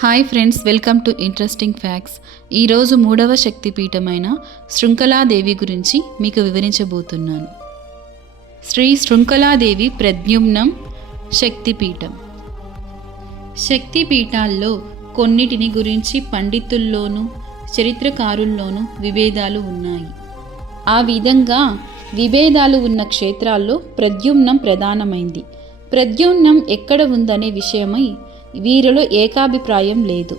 Hi friends, welcome to interesting facts. ఈరోజు 3వ శక్తిపీఠమైన శృంఖలాదేవి గురించి మీకు వివరించబోతున్నాను. శ్రీ శృంఖలాదేవి ప్రద్యుమ్నం శక్తిపీఠం. శక్తిపీఠాల్లో కొన్నిటిని గురించి పండితుల్లోనూ చరిత్రకారుల్లోనూ విభేదాలు ఉన్నాయి. ఆ విధంగా విభేదాలు ఉన్న క్షేత్రాల్లో ప్రద్యుమ్నం ప్రధానమైంది. ప్రద్యుమ్నం ఎక్కడ ఉందనే విషయమై వీరిలో ఏకాభిప్రాయం లేదు.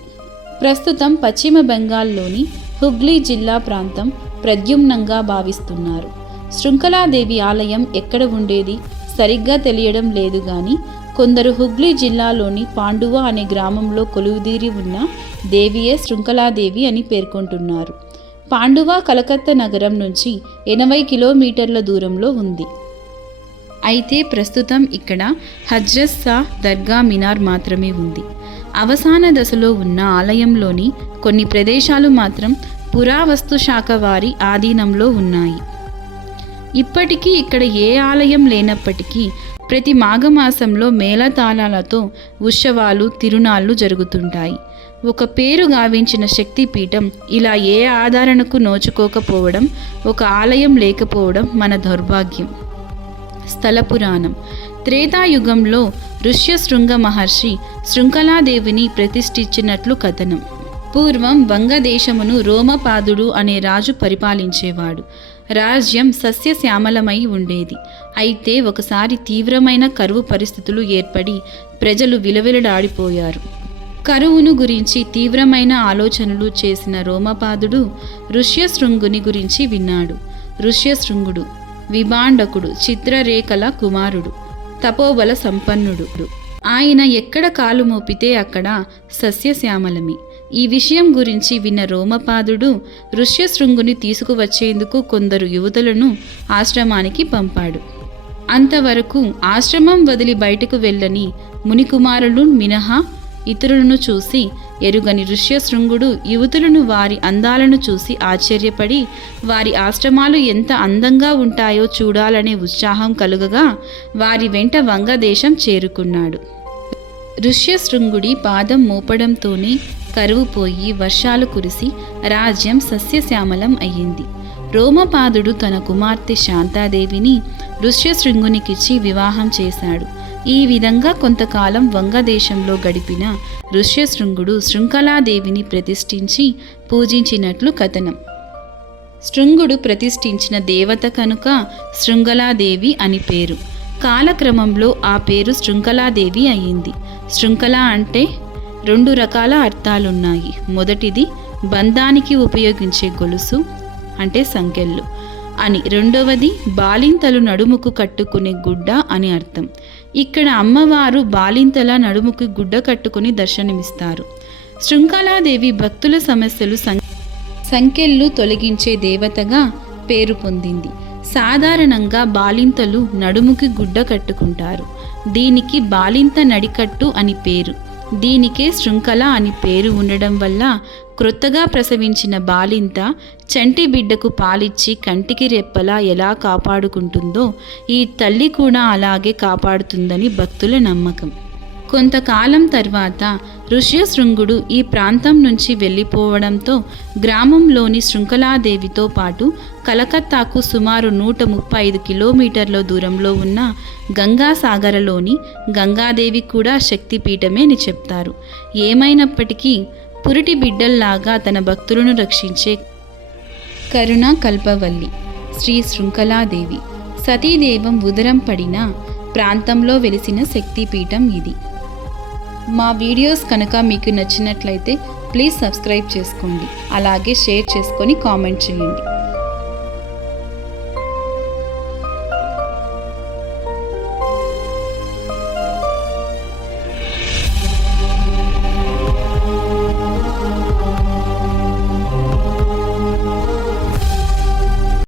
ప్రస్తుతం పశ్చిమ బెంగాల్లోని హుగ్లీ జిల్లా ప్రాంతం ప్రద్యుమ్నంగా భావిస్తున్నారు. శృంఖలాదేవి ఆలయం ఎక్కడ ఉండేది సరిగ్గా తెలియడం లేదు గాని కొందరు హుగ్లీ జిల్లాలోని పాండువ అనే గ్రామంలో కొలువుదీరి ఉన్న దేవియే శృంఖలాదేవి అని పేర్కొంటున్నారు. పాండువ కలకత్తా నగరం నుంచి 80 కిలోమీటర్ల దూరంలో ఉంది. అయితే ప్రస్తుతం ఇక్కడ హజ్రత్ షా దర్గా మినార్ మాత్రమే ఉంది. అవసాన దశలో ఉన్న ఆలయంలోని కొన్ని ప్రదేశాలు మాత్రం పురావస్తు శాఖ వారి ఆధీనంలో ఉన్నాయి. ఇప్పటికీ ఇక్కడ ఏ ఆలయం లేనప్పటికీ ప్రతి మాఘమాసంలో మేళతాళాలతో ఉత్సవాలు తిరునాళ్ళు జరుగుతుంటాయి. ఒక పేరు గావించిన శక్తిపీఠం ఇలా ఏ ఆదరణకు నోచుకోకపోవడం, ఒక ఆలయం లేకపోవడం మన దౌర్భాగ్యం. స్థల పురాణం. త్రేతాయుగంలో ఋష్యశృంగ మహర్షి శృంఖలాదేవిని ప్రతిష్ఠించినట్లు కథనం. పూర్వం వంగదేశమును రోమపాదుడు అనే రాజు పరిపాలించేవాడు. రాజ్యం సస్యశ్యామలమై ఉండేది. అయితే ఒకసారి తీవ్రమైన కరువు పరిస్థితులు ఏర్పడి ప్రజలు విలవిలడాడిపోయారు. కరువును గురించి తీవ్రమైన ఆలోచనలు చేసిన రోమపాదుడు ఋష్యశృంగుని గురించి విన్నాడు. ఋష్యశృంగుడు విభాండకుడు, చిత్రరేఖల కుమారుడు, తపోబల సంపన్నుడు. ఆయన ఎక్కడ కాలు మోపితే అక్కడ సస్యశ్యామలమి. ఈ విషయం గురించి విన్న రోమపాదుడు ఋష్యశృంగుని తీసుకువచ్చేందుకు కొందరు యువతులను ఆశ్రమానికి పంపాడు. అంతవరకు ఆశ్రమం వదిలి బయటకు వెళ్ళని మునికుమారులు మినహా ఇతరులను చూసి ఎరుగని ఋష్యశృంగుడు యువతులను వారి అందాలను చూసి ఆశ్చర్యపడి వారి ఆశ్రమాలు ఎంత అందంగా ఉంటాయో చూడాలనే ఉత్సాహం కలుగగా వారి వెంట వంగదేశం చేరుకున్నాడు. ఋష్యశృంగుడి పాదం మోపడంతోనే కరువు పోయి వర్షాలు కురిసి రాజ్యం సస్యశ్యామలం అయ్యింది. రోమపాదుడు తన కుమార్తె శాంతాదేవిని ఋష్యశృంగునికిచ్చి వివాహం చేశాడు. ఈ విధంగా కొంతకాలం వంగదేశంలో గడిపిన ఋష్యశృంగుడు శృంఖలాదేవిని ప్రతిష్ఠించి పూజించినట్లు కథనం. శృంగుడు ప్రతిష్ఠించిన దేవత కనుక శృంఖలాదేవి అని పేరు. కాలక్రమంలో ఆ పేరు శృంఖలాదేవి అయింది. శృంఖల అంటే 2 రకాల అర్థాలున్నాయి. మొదటిది బంధానికి ఉపయోగించే గొలుసు అంటే సంకెళ్ళు అని, రెండవది బాలింతలు నడుముకు కట్టుకునే గుడ్డ అని అర్థం. ఇక్కడ అమ్మవారు బాలింతల నడుముకు గుడ్డ కట్టుకుని దర్శనమిస్తారు. శృంఖలాదేవి భక్తుల సమస్యలు సంకెళ్ళు తొలగించే దేవతగా పేరు పొందింది. సాధారణంగా బాలింతలు నడుముకి గుడ్డ కట్టుకుంటారు. దీనికి బాలింత నడికట్టు అని పేరు. దీనికే శృంఖల అని పేరు ఉండడం వల్ల క్రొత్తగా ప్రసవించిన బాలింత చంటి బిడ్డకు పాలిచ్చి కంటికి రెప్పలా ఎలా కాపాడుకుంటుందో ఈ తల్లి కూడా అలాగే కాపాడుతుందని భక్తుల నమ్మకం. కొంతకాలం తర్వాత ఋష్యశృంగుడు ఈ ప్రాంతం నుంచి వెళ్ళిపోవడంతో గ్రామంలోని శృంఖలాదేవితో పాటు కలకత్తాకు సుమారు 135 కిలోమీటర్ల దూరంలో ఉన్న గంగాసాగరలోని గంగాదేవి కూడా శక్తిపీఠమే అని చెప్తారు. ఏమైనప్పటికీ పురిటి బిడ్డల్లాగా తన భక్తులను రక్షించే కరుణా కల్పవల్లి శ్రీ శృంఖలాదేవి. సతీదేవం ఉదరం పడిన ప్రాంతంలో వెలిసిన శక్తిపీఠం ఇది. మా వీడియోస్ కనుక మీకు నచ్చినట్లయితే ప్లీజ్ సబ్స్క్రైబ్ చేసుకోండి. అలాగే షేర్ చేసుకొని కామెంట్ చేయండి.